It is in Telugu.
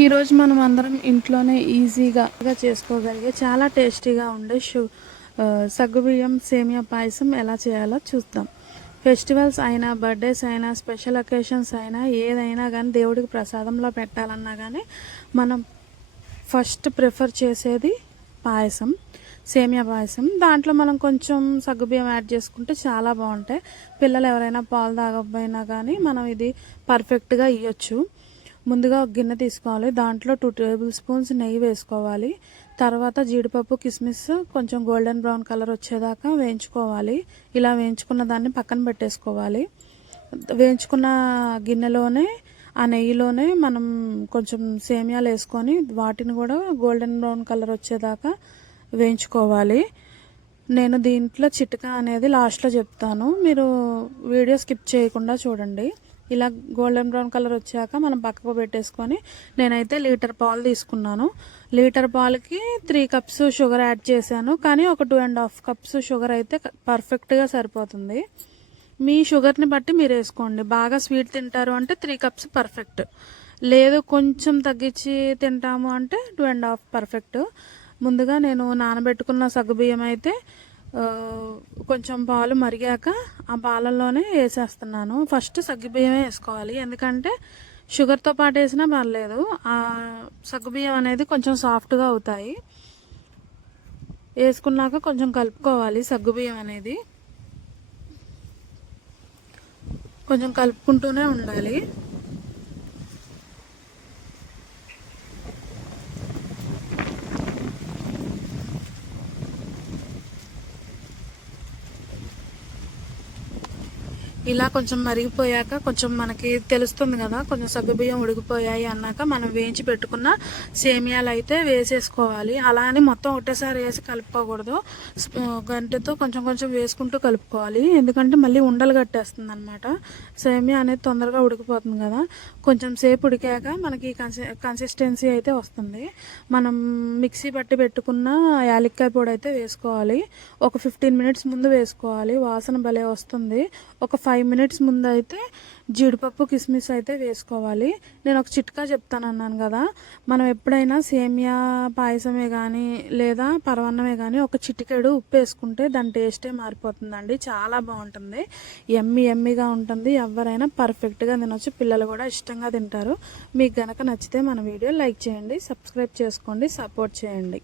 ఈరోజు మనం అందరం ఇంట్లోనే ఈజీగా చేసుకోగలిగే చాలా టేస్టీగా ఉండే సగ్గుబియ్యం సేమియా పాయసం ఎలా చేయాలో చూద్దాం. ఫెస్టివల్స్ అయినా, బర్త్డేస్ అయినా, స్పెషల్ అకేషన్స్ అయినా, ఏదైనా కానీ దేవుడికి ప్రసాదంలో పెట్టాలన్నా కానీ మనం ఫస్ట్ ప్రిఫర్ చేసేది పాయసం, సేమియా పాయసం. దాంట్లో మనం కొంచెం సగ్గుబియ్యం యాడ్ చేసుకుంటే చాలా బాగుంటాయి. పిల్లలు ఎవరైనా పాలు తాగకపోయినా కానీ మనం ఇది పర్ఫెక్ట్గా ఇవ్వచ్చు. ముందుగా ఒక గిన్నె తీసుకోవాలి. దాంట్లో 2 టేబుల్ స్పూన్స్ నెయ్యి వేసుకోవాలి. తర్వాత జీడిపప్పు, కిస్మిస్ కొంచెం గోల్డెన్ బ్రౌన్ కలర్ వచ్చేదాకా వేయించుకోవాలి. ఇలా వేయించుకున్న దాన్ని పక్కన పెట్టేసుకోవాలి. వేయించుకున్న గిన్నెలోనే ఆ నెయ్యిలోనే మనం కొంచెం సేమియాలు వేసుకొని వాటిని కూడా గోల్డెన్ బ్రౌన్ కలర్ వచ్చేదాకా వేయించుకోవాలి. నేను దీంట్లో చిట్కా అనేది లాస్ట్లో చెప్తాను, మీరు వీడియో స్కిప్ చేయకుండా చూడండి. ఇలా గోల్డెన్ బ్రౌన్ కలర్ వచ్చాక మనం పక్కకు పెట్టేసుకొని, నేనైతే లీటర్ పాలు తీసుకున్నాను. లీటర్ పాలకి 3 కప్స్ షుగర్ యాడ్ చేశాను. కానీ ఒక 2.5 కప్స్ షుగర్ అయితే పర్ఫెక్ట్గా సరిపోతుంది. మీ షుగర్ని బట్టి మీరు వేసుకోండి. బాగా స్వీట్ తింటారు అంటే 3 కప్స్ పర్ఫెక్ట్. లేదు కొంచెం తగ్గించి తింటాము అంటే 2.5 పర్ఫెక్ట్. ముందుగా నేను నానబెట్టుకున్న సగ్గుబియ్యం అయితే కొంచెం పాలు మరిగాక ఆ పాలల్లోనే వేసేస్తున్నాను. ఫస్ట్ సగ్గుబియ్యమే వేసుకోవాలి, ఎందుకంటే షుగర్తో పాటు వేసినా పర్లేదు. ఆ సగ్గుబియ్యం అనేది కొంచెం సాఫ్ట్గా అవుతాయి. వేసుకున్నాక కొంచెం కలుపుకోవాలి. సగ్గుబియ్యం అనేది కొంచెం కలుపుకుంటూనే ఉండాలి. ఇలా కొంచెం మరిగిపోయాక కొంచెం మనకి తెలుస్తుంది కదా, కొంచెం సగ్గుబియ్యం ఉడికిపోయాయి అన్నాక మనం వేయించి పెట్టుకున్న సేమియాలు అయితే వేసేసుకోవాలి. అలా అని మొత్తం ఒకటేసారి వేసి కలుపుకోకూడదు. గంటెతో కొంచెం కొంచెం వేసుకుంటూ కలుపుకోవాలి, ఎందుకంటే మళ్ళీ ఉండలు కట్టేస్తుంది అనమాట. సేమియా అనేది తొందరగా ఉడికిపోతుంది కదా. కొంచెం సేపు ఉడికాక మనకి కన్సిస్టెన్సీ అయితే వస్తుంది. మనం మిక్సీ పట్టి పెట్టుకున్న యాలక్కాయ పొడి అయితే వేసుకోవాలి. ఒక 15 మినిట్స్ ముందు వేసుకోవాలి, వాసన భలే వస్తుంది. ఒక 5 మినిట్స్ ముందు అయితే జీడిపప్పు, కిస్మిస్ అయితే వేసుకోవాలి. నేను ఒక చిట్కా చెప్తాను అన్నాను కదా, మనం ఎప్పుడైనా సేమియా పాయసమే కానీ లేదా పరవన్నమే కానీ ఒక చిటికెడు ఉప్పు వేసుకుంటే దాని టేస్టే మారిపోతుందండి. చాలా బాగుంటుంది, ఎమ్మిగా ఉంటుంది. ఎవరైనా పర్ఫెక్ట్గా తినొచ్చు, పిల్లలు కూడా ఇష్టంగా తింటారు. మీకు గనక నచ్చితే మన వీడియో లైక్ చేయండి, సబ్స్క్రైబ్ చేసుకోండి, సపోర్ట్ చేయండి.